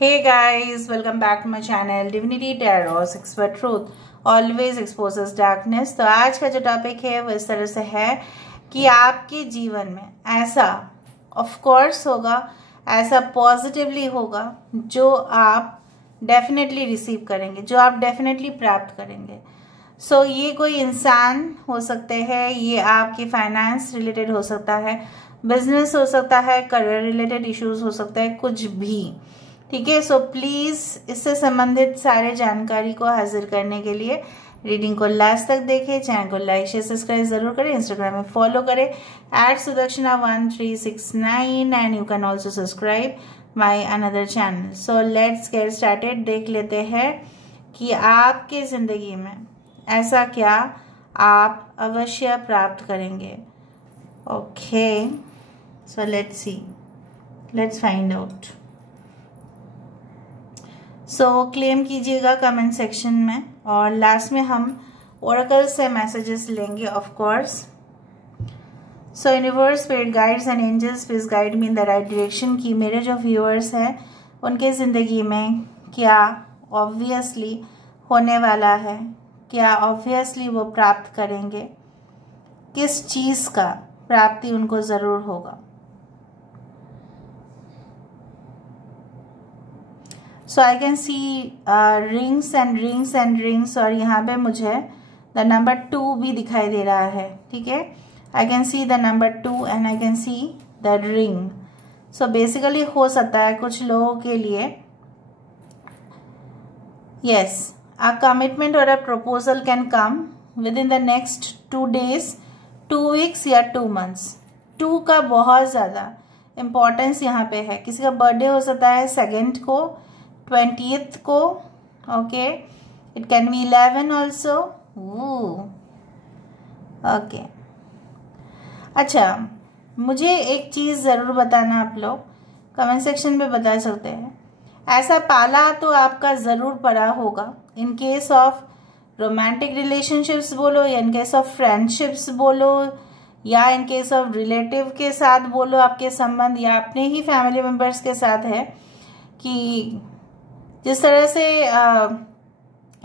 Hey guys, welcome back to my channel Divinity Tarot 6 for Truth always exposes darkness। तो आज का जो topic है वो इस तरह से है कि आपके जीवन में ऐसा ऑफ कोर्स होगा, ऐसा पॉजिटिवली होगा जो आप डेफिनेटली रिसीव करेंगे, जो आप डेफिनेटली प्राप्त करेंगे। सो ये कोई इंसान हो सकते हैं, ये आपके फाइनेंस रिलेटेड हो सकता है, बिजनेस हो सकता है, करियर रिलेटेड इश्यूज हो सकता है, कुछ भी। ठीक है, सो प्लीज इससे संबंधित सारे जानकारी को हाजिर करने के लिए रीडिंग को लास्ट तक देखें, चैनल को लाइक शेयर सब्सक्राइब जरूर करें, इंस्टाग्राम में फॉलो करें @Sudakshana1369 and you can also subscribe my another channel. So let's get started. देख लेते हैं कि आपके जिंदगी में ऐसा क्या आप अवश्य प्राप्त करेंगे। Okay, so let's see, let's find out. So claim कीजिएगा कमेंट सेक्शन में और लास्ट में हम ओरेकल से मैसेजेस लेंगे of course. So universe, spirit guides and angels please guide me in the right direction कि मेरे जो व्यूअर्स हैं उनके ज़िंदगी में क्या ऑब्वियसली होने वाला है, क्या ऑब्वियसली वो प्राप्त करेंगे, किस चीज़ का प्राप्ति उनको ज़रूर होगा। So I can see rings and rings and rings और यहाँ पे मुझे द नंबर 2 भी दिखाई दे रहा है। ठीक है, आई can see the number 2 and I can see the ring. So basically हो सकता है कुछ लोगों के लिए यस अ कमिटमेंट और a proposal can come with in the next 2 days, 2 weeks या 2 months। 2 का बहुत ज़्यादा इम्पोर्टेंस यहाँ पे है। किसी का बर्थडे हो सकता है 2nd को, 20th को, okay, it can be 11 also. Okay, अच्छा, मुझे एक चीज़ ज़रूर बताना, आप लोग कमेंट सेक्शन में बता सकते हैं। ऐसा पाला तो आपका ज़रूर पड़ा होगा in case of romantic relationships बोलो, या इन केस ऑफ फ्रेंडशिप्स बोलो, या इन केस ऑफ रिलेटिव के साथ बोलो, आपके संबंध या अपने ही फैमिली मेम्बर्स के साथ है कि जिस तरह से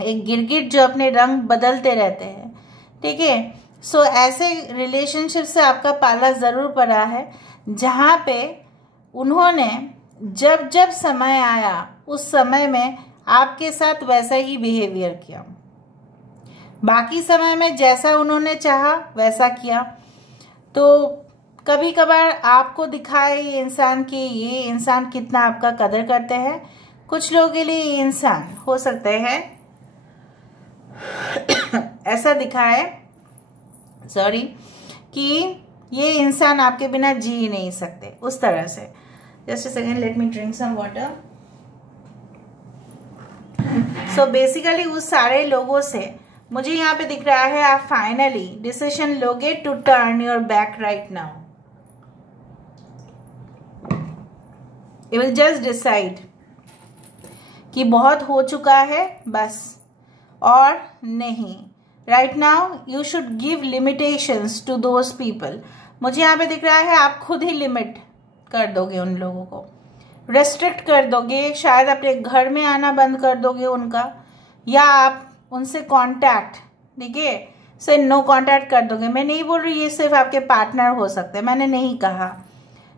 एक गिरगिट जो अपने रंग बदलते रहते हैं। ठीक है, सो ऐसे रिलेशनशिप से आपका पाला ज़रूर पड़ा है जहाँ पे उन्होंने जब जब समय आया उस समय में आपके साथ वैसा ही बिहेवियर किया, बाकी समय में जैसा उन्होंने चाहा वैसा किया। तो कभी कभार आपको दिखाए ये इंसान कि ये इंसान कितना आपका कदर करते हैं। कुछ लोगों के लिए ये इंसान हो सकते हैं ऐसा दिखाए कि ये इंसान आपके बिना जी ही नहीं सकते, उस तरह से। Just a second, let me drink some water. So basically उस सारे लोगों से मुझे यहाँ पे दिख रहा है आप फाइनली डिसीजन लोगे to turn your back right now. You will just decide कि बहुत हो चुका है बस, और नहीं। Right now you should give limitations to those people. मुझे यहाँ पे दिख रहा है आप खुद ही लिमिट कर दोगे उन लोगों को, रेस्ट्रिक्ट कर दोगे, शायद अपने घर में आना बंद कर दोगे उनका, या आप उनसे कांटेक्ट, ठीक है, से नो कांटेक्ट कर दोगे। मैं नहीं बोल रही ये सिर्फ आपके पार्टनर हो सकते हैं, मैंने नहीं कहा,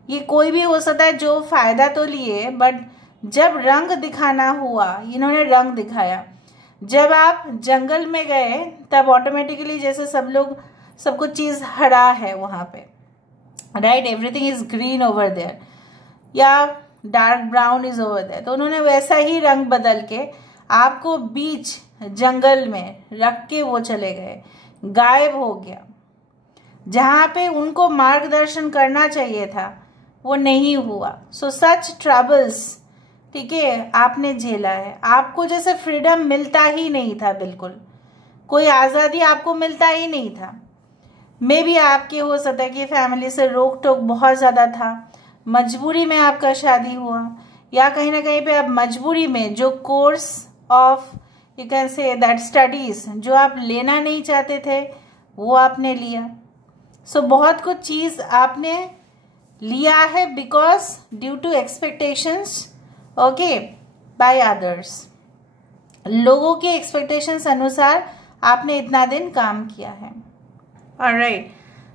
ये कोई भी हो सकता है जो फायदा तो लिए, बट जब रंग दिखाना हुआ, इन्होंने रंग दिखाया। जब आप जंगल में गए तब ऑटोमेटिकली जैसे सब कुछ चीज हरा है वहां पे, right, everything is green over there, या dark brown is over there. तो उन्होंने वैसा ही रंग बदल के आपको बीच जंगल में रख के वो चले गए, गायब हो गया। जहां पे उनको मार्गदर्शन करना चाहिए था वो नहीं हुआ। सो सच ट्रबल्स, ठीक है, आपने झेला है। आपको जैसे फ्रीडम मिलता ही नहीं था, बिल्कुल कोई आज़ादी आपको मिलता ही नहीं था। मे भी आपके हो सकता है कि फैमिली से रोक टोक बहुत ज़्यादा था, मजबूरी में आपका शादी हुआ, या कहीं ना कहीं पे आप मजबूरी में जो course of you can say that studies जो आप लेना नहीं चाहते थे वो आपने लिया। सो बहुत कुछ चीज़ आपने लिया है because due to expectations, okay, by others. लोगों के एक्सपेक्टेशंस अनुसार आपने इतना दिन काम किया है। Alright,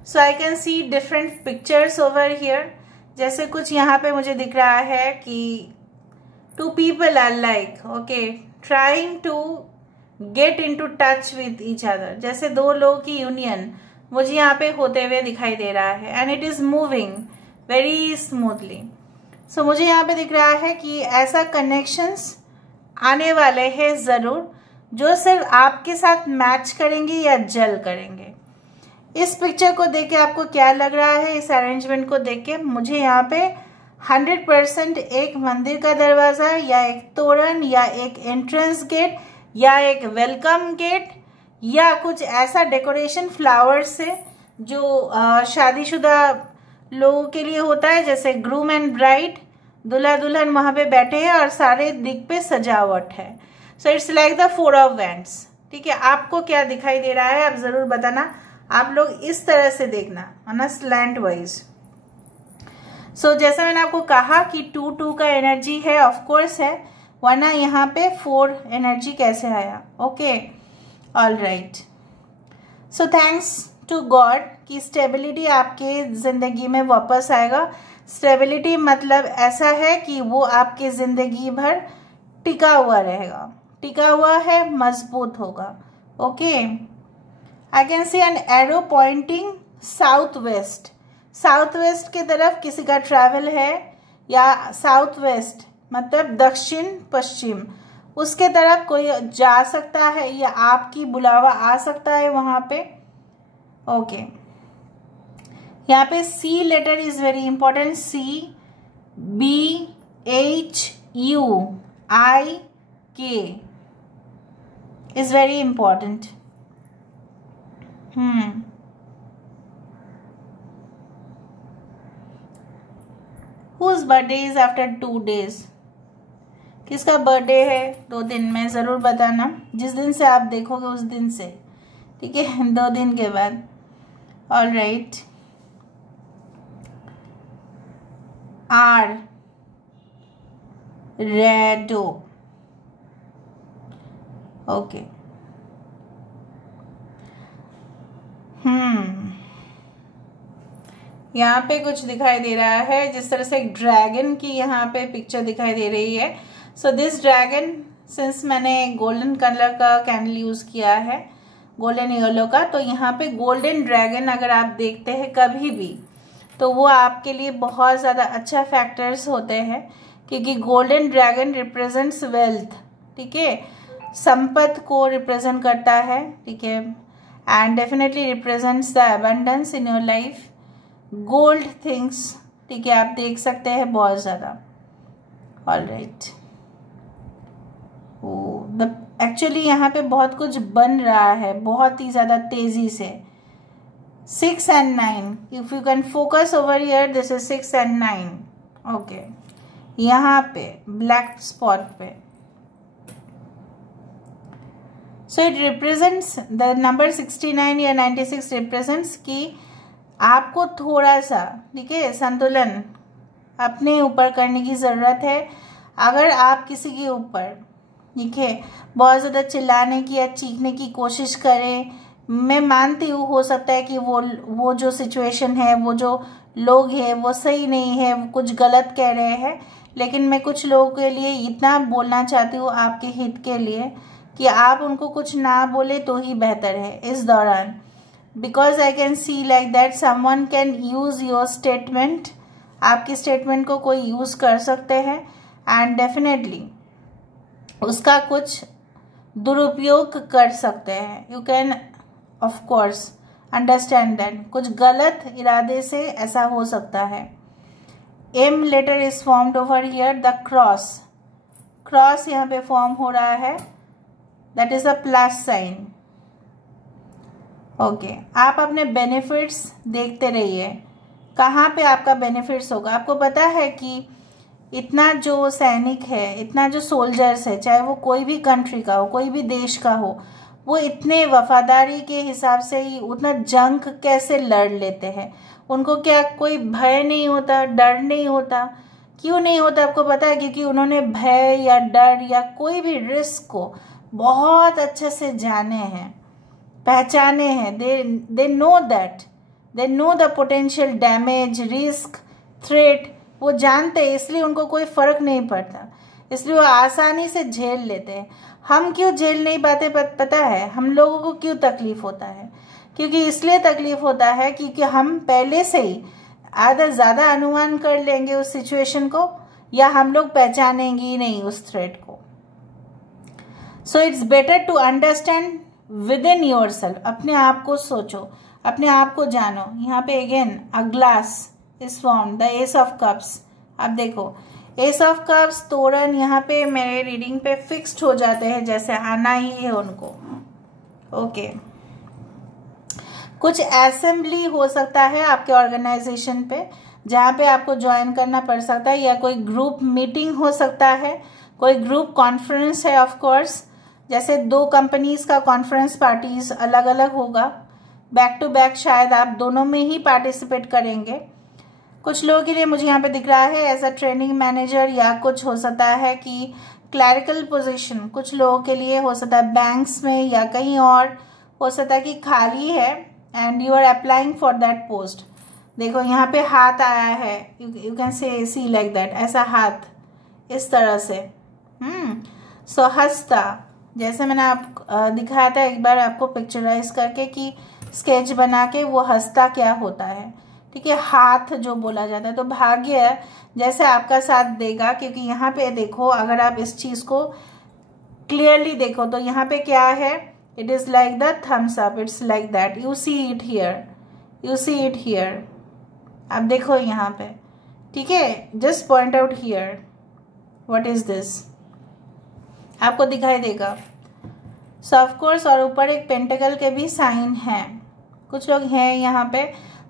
so I can see different pictures over here. जैसे कुछ यहाँ पे मुझे दिख रहा है कि two people are like okay trying to get into touch with each other. जैसे दो लोगों की यूनियन मुझे यहाँ पे होते हुए दिखाई दे रहा है, and it is moving very smoothly. So मुझे यहाँ पे दिख रहा है कि ऐसा कनेक्शंस आने वाले हैं जरूर, जो सिर्फ आपके साथ मैच करेंगे या जल करेंगे। इस पिक्चर को देख के आपको क्या लग रहा है? इस अरेंजमेंट को देख के मुझे यहाँ पे 100% एक मंदिर का दरवाजा या एक तोरण या एक एंट्रेंस गेट या एक वेलकम गेट या कुछ ऐसा डेकोरेशन फ्लावर्स से जो शादीशुदा लोगों के लिए होता है, जैसे ग्रूम एंड ब्राइड, दूल्हा दुल्हन वहां पे बैठे हैं और सारे दिख पे सजावट है। So it's like the 4 of wands. ठीक है, आपको क्या दिखाई दे रहा है आप जरूर बताना। आप लोग इस तरह से देखना ऑन स्लैंट वाइज। सो जैसा मैंने आपको कहा कि 2-2 का एनर्जी है, ऑफ कोर्स है, वरना यहाँ पे 4 एनर्जी कैसे आया? Okay, all right. So thanks to God कि स्टेबिलिटी आपके जिंदगी में वापस आएगा। स्टेबिलिटी मतलब ऐसा है कि वो आपके जिंदगी भर टिका हुआ रहेगा, टिका हुआ है, मजबूत होगा। Okay, I can see an arrow pointing south west. South west की तरफ किसी का ट्रैवल है, या साउथ वेस्ट मतलब दक्षिण पश्चिम, उसके तरफ कोई जा सकता है या आपकी बुलावा आ सकता है वहां पे। ओके, यहाँ पे C letter is very important. C B H U I K is very important. Whose birthday is after 2 days? किसका बर्थडे है 2 दिन में? जरूर बताना, जिस दिन से आप देखोगे उस दिन से। ठीक है, 2 दिन के बाद। All right, R redo. Okay, यहाँ पे कुछ दिखाई दे रहा है, जिस तरह से एक ड्रैगन की यहाँ पे पिक्चर दिखाई दे रही है। सो दिस ड्रैगन, सिंस मैंने गोल्डन कलर का कैंडल यूज किया है, गोल्डन येलो का, तो यहाँ पे गोल्डन ड्रैगन अगर आप देखते हैं कभी भी, तो वो आपके लिए बहुत ज़्यादा अच्छा फैक्टर्स होते हैं, क्योंकि गोल्डन ड्रैगन रिप्रेजेंट्स वेल्थ। ठीक है, संपत्ति को रिप्रेजेंट करता है। ठीक है, and definitely represents the abundance in your life, gold things. ठीक है, आप देख सकते हैं बहुत ज़्यादा। ऑल राइट, एक्चुअली यहाँ पे बहुत कुछ बन रहा है बहुत ही ज़्यादा तेज़ी से। 6 and 9, if you can focus over here, this is 6 and 9। Okay, यहाँ पे ब्लैक स्पॉट पे, so it represents the number 69 या 96 रिप्रेजेंट्स कि आपको थोड़ा सा, ठीक है, संतुलन अपने ऊपर करने की ज़रूरत है। अगर आप किसी के ऊपर, ठीक है, बहुत ज़्यादा चिल्लाने की या चीखने की कोशिश करें, मैं मानती हूँ हो सकता है कि वो जो सिचुएशन है, वो जो लोग हैं वो सही नहीं है, वो कुछ गलत कह रहे हैं, लेकिन मैं कुछ लोगों के लिए इतना बोलना चाहती हूँ आपके हित के लिए कि आप उनको कुछ ना बोले तो ही बेहतर है इस दौरान। Because I can C like that someone can use your statement, आपकी स्टेटमेंट को कोई यूज़ कर सकते हैं, एंड डेफिनेटली उसका कुछ दुरुपयोग कर सकते हैं। You can of course understand that कुछ गलत इरादे से ऐसा हो सकता है। M letter is formed over here, the cross, cross यहाँ पे फॉर्म हो रहा है, that is a plus sign. Okay, आप अपने बेनिफिट्स देखते रहिए, कहाँ पे आपका बेनिफिट्स होगा। आपको पता है कि इतना जो सैनिक है, इतना जो सोल्जर्स है, चाहे वो कोई भी कंट्री का हो, कोई भी देश का हो, वो इतने वफादारी के हिसाब से ही उतना जंग कैसे लड़ लेते हैं। उनको क्या कोई भय नहीं होता, डर नहीं होता क्यों नहीं होता आपको पता है? क्योंकि उन्होंने भय या डर या कोई भी रिस्क को बहुत अच्छे से जाने हैं, पहचाने हैं। They know that, they know the potential damage, risk, threat, वो जानते हैं, इसलिए उनको कोई फर्क नहीं पड़ता, इसलिए वो आसानी से झेल लेते हैं। हम क्यों झेल नहीं पाते पता है? हम लोगों को क्यों तकलीफ होता है? क्योंकि इसलिए तकलीफ होता है क्योंकि हम पहले से ही आधा ज़्यादा अनुमान कर लेंगे उस सिचुएशन को, या हम लोग पहचानेंगे ही नहीं उस थ्रेट को। So it's better to understand within yourself. अपने आप को सोचो, अपने आप को जानो। यहाँ पे again a glass is form, the S of cups. अब देखो एस ऑफ कप्स, तोरण यहाँ पे मेरे रीडिंग पे फिक्स्ड हो जाते हैं, जैसे आना ही है उनको। ओके कुछ असेंबली हो सकता है आपके ऑर्गेनाइजेशन पे, जहाँ पे आपको ज्वाइन करना पड़ सकता है, या कोई ग्रुप मीटिंग हो सकता है, कोई ग्रुप कॉन्फ्रेंस है ऑफ कोर्स। जैसे 2 कंपनीज का कॉन्फ्रेंस पार्टीज अलग अलग होगा, बैक टू बैक शायद आप दोनों में ही पार्टिसिपेट करेंगे। कुछ लोगों के लिए मुझे यहाँ पे दिख रहा है एज अ ट्रेनिंग मैनेजर, या कुछ हो सकता है कि क्लैरिकल पोजीशन, कुछ लोगों के लिए हो सकता है बैंक्स में या कहीं और हो सकता है कि खाली है and you are applying for that post. देखो यहाँ पे हाथ आया है, you can say C like that, ऐसा हाथ इस तरह से। सो हंसता, जैसे मैंने आप दिखाया था एक बार आपको पिक्चराइज करके कि स्केच बना के वो हंसता क्या होता है, ठीक है, हाथ जो बोला जाता है। तो भाग्य जैसे आपका साथ देगा, क्योंकि यहाँ पे देखो अगर आप इस चीज को क्लियरली देखो तो यहाँ पे क्या है, it is like the thumbs up, it's like that, you see it here, you see it here. आप देखो यहाँ पे, ठीक है, just point out here, what is this, आपको दिखाई देगा। सो ऑफ कोर्स, और ऊपर एक पेंटिकल के भी साइन है। कुछ लोग हैं यहाँ पे,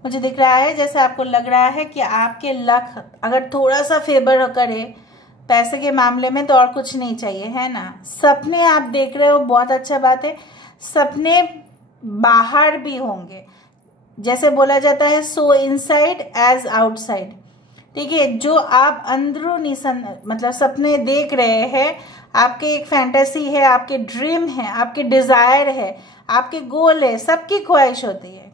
मुझे दिख रहा है जैसे आपको लग रहा है कि आपके लक अगर थोड़ा सा फेवर करे पैसे के मामले में तो और कुछ नहीं चाहिए, है ना। सपने आप देख रहे हो, बहुत अच्छा बात है। सपने बाहर भी होंगे, जैसे बोला जाता है सो इनसाइड एज आउटसाइड, ठीक है। जो आप अंदरूनी मतलब सपने देख रहे हैं, आपके एक फैंटेसी है, आपके ड्रीम है, आपके डिजायर है, आपके गोल है, सबकी ख्वाहिश होती है,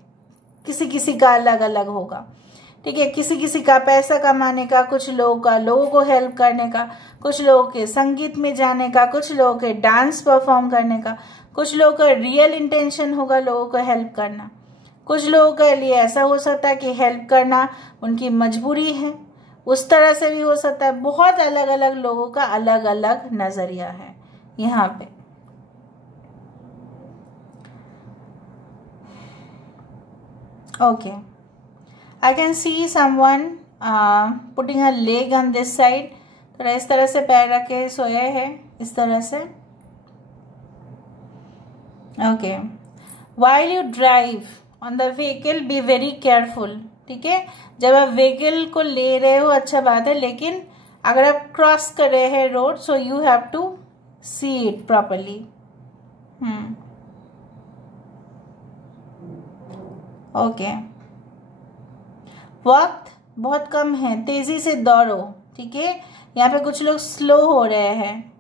किसी किसी का अलग अलग होगा, ठीक है। किसी किसी का पैसा कमाने का, कुछ लोगों का लोगों को हेल्प करने का, कुछ लोगों के संगीत में जाने का, कुछ लोगों के डांस परफॉर्म करने का, कुछ लोगों का रियल इंटेंशन होगा लोगों को हेल्प करना, कुछ लोगों के लिए ऐसा हो सकता है कि हेल्प करना उनकी मजबूरी है, उस तरह से भी हो सकता है। बहुत अलग अलग लोगों का अलग अलग नजरिया है यहाँ पे। Okay, I can see someone putting a leg on this side, थोड़ा इस तरह से पैर रख के सोए हैं, इस तरह से। Okay, while you drive on the vehicle be very careful, ठीक है। जब आप व्हीकल को ले रहे हो अच्छा बात है, लेकिन अगर आप क्रॉस कर रहे हैं road, so you have to see it properly. Okay, वक्त बहुत कम है, तेजी से दौड़ो, ठीक है। यहाँ पे कुछ लोग स्लो हो रहे हैं,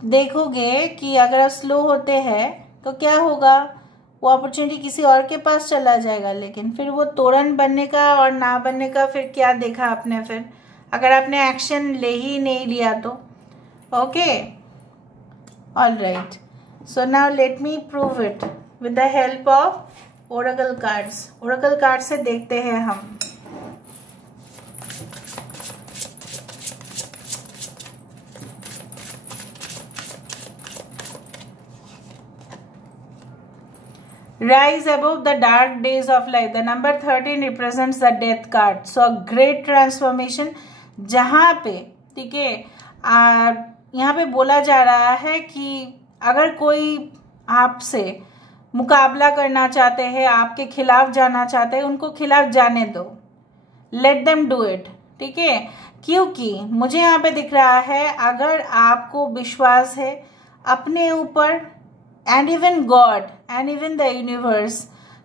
देखोगे कि अगर आप स्लो होते हैं तो क्या होगा, वो अपॉर्चुनिटी किसी और के पास चला जाएगा, लेकिन फिर वो तोरण बनने का और ना बनने का फिर क्या देखा आपने, फिर अगर आपने एक्शन ले ही नहीं लिया तो। Okay, all right, so now let me prove it with the help of Oracle cards. Oracle card से देखते हैं हम। Rise above the dark days of life. The number 13 represents the death card. So a great transformation, जहाँ पे, ठीक है, यहाँ पे बोला जा रहा है कि अगर कोई आपसे मुकाबला करना चाहते हैं, आपके खिलाफ जाना चाहते हैं, उनको खिलाफ जाने दो, लेट देम डू इट, ठीक है। क्योंकि मुझे यहाँ पे दिख रहा है अगर आपको विश्वास है अपने ऊपर and even God and even the universe,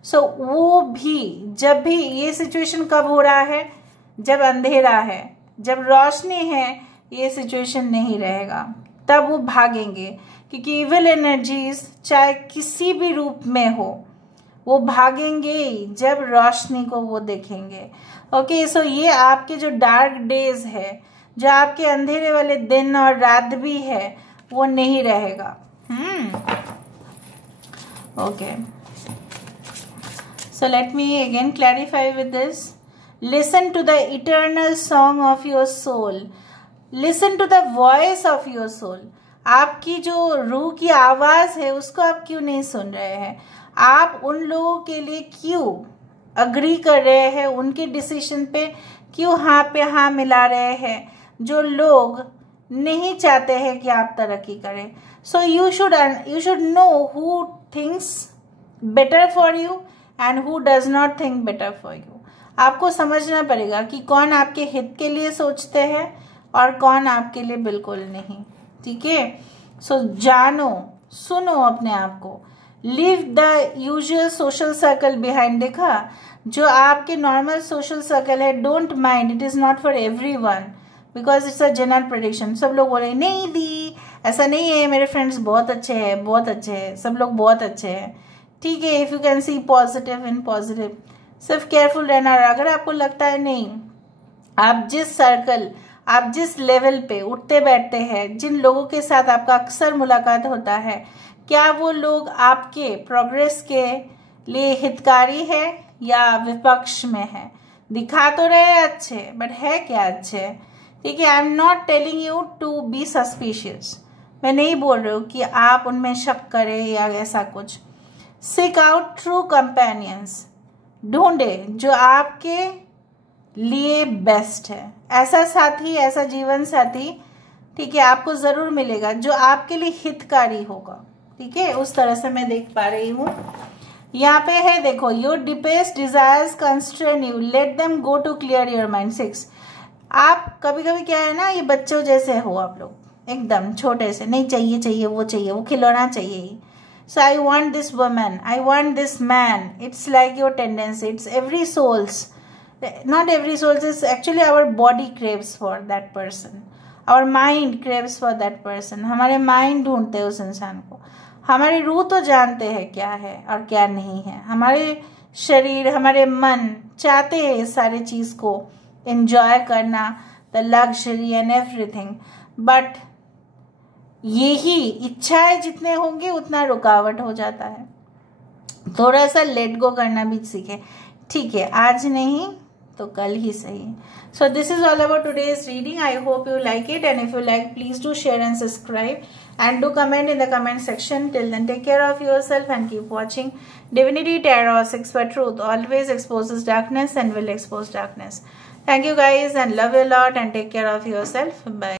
so वो भी, जब भी ये सिचुएशन कब हो रहा है, जब अंधेरा है, जब रोशनी है ये सिचुएशन नहीं रहेगा, तब वो भागेंगे, क्योंकि इविल एनर्जीज चाहे किसी भी रूप में हो वो भागेंगे जब रोशनी को वो देखेंगे। ओके, सो ये आपके जो डार्क डेज है, जो आपके अंधेरे वाले दिन और रात भी है, वो नहीं रहेगा। Okay, so let me again clarify with this. Listen to the eternal song of your soul. Listen to the voice of your soul. आपकी जो रूह की आवाज है उसको आप क्यों नहीं सुन रहे हैं? आप उन लोगों के लिए क्यों अग्री कर रहे हैं, उनके डिसीजन पे क्यों हाँ पे हाँ मिला रहे हैं, जो लोग नहीं चाहते हैं कि आप तरक्की करें? सो you should know who thinks better for you and who does not think better for you. आपको समझना पड़ेगा कि कौन आपके हित के लिए सोचते हैं और कौन आपके लिए बिल्कुल नहीं। ठीक है, सो जानो, सुनो अपने आप को। Leave the usual social circle behind. देखा, जो आपके नॉर्मल सोशल सर्कल है, don't mind, it is not for everyone, because it's a general prediction. सब लोग बोले नहीं दी, ऐसा नहीं है, मेरे फ्रेंड्स बहुत अच्छे हैं, बहुत अच्छे हैं, सब लोग बहुत अच्छे हैं। ठीक है, if you can see positive in positive, सिर्फ केयरफुल रहना। और अगर आपको लगता है नहीं, आप जिस सर्कल, आप जिस लेवल पे उठते बैठते हैं, जिन लोगों के साथ आपका अक्सर मुलाकात होता है, क्या वो लोग आपके प्रोग्रेस के लिए हितकारी है या विपक्ष में है? दिखा तो रहे अच्छे, बट है क्या अच्छे? ठीक है, I am not telling you to be suspicious. मैं नहीं बोल रही हूँ कि आप उनमें शक करें या ऐसा कुछ। Seek out true companions. ढूंढे जो आपके लिए बेस्ट है। ऐसा साथी, ऐसा जीवन साथी, ठीक है, आपको जरूर मिलेगा जो आपके लिए हितकारी होगा। ठीक है, उस तरह से मैं देख पा रही हूँ। यहाँ पे है, देखो, your deepest desires constrain you, let them go to clear your mind. 6, आप कभी कभी क्या है ना, ये बच्चों जैसे हो आप लोग, एकदम छोटे से, नहीं चाहिए वो खिलौना चाहिए। So I want this woman, I want this man. It's like your tendency. It's every soul's, not every soul's, it's actually our body craves for that person. Our mind craves for that person. हमारे mind ढूंढते हैं उस इंसान को। हमारी रूह तो जानते हैं क्या है और क्या नहीं है। हमारे शरीर, हमारे मन चाहते हैं इस सारी चीज को एंजॉय करना, the luxury and everything, but यही इच्छाएं जितने होंगे उतना रुकावट हो जाता है। थोड़ा सा लेट गो करना भी सीखे। ठीक है, आज नहीं तो कल ही सही। So this is all about today's reading. I hope you like it, and if you like, please do share and subscribe and do comment in the comment section. Till then, take care of yourself and keep watching Divinity Tarot 6 for Truth. Always exposes darkness and will expose darkness. Thank you guys and love you a lot, and take care of yourself. Bye.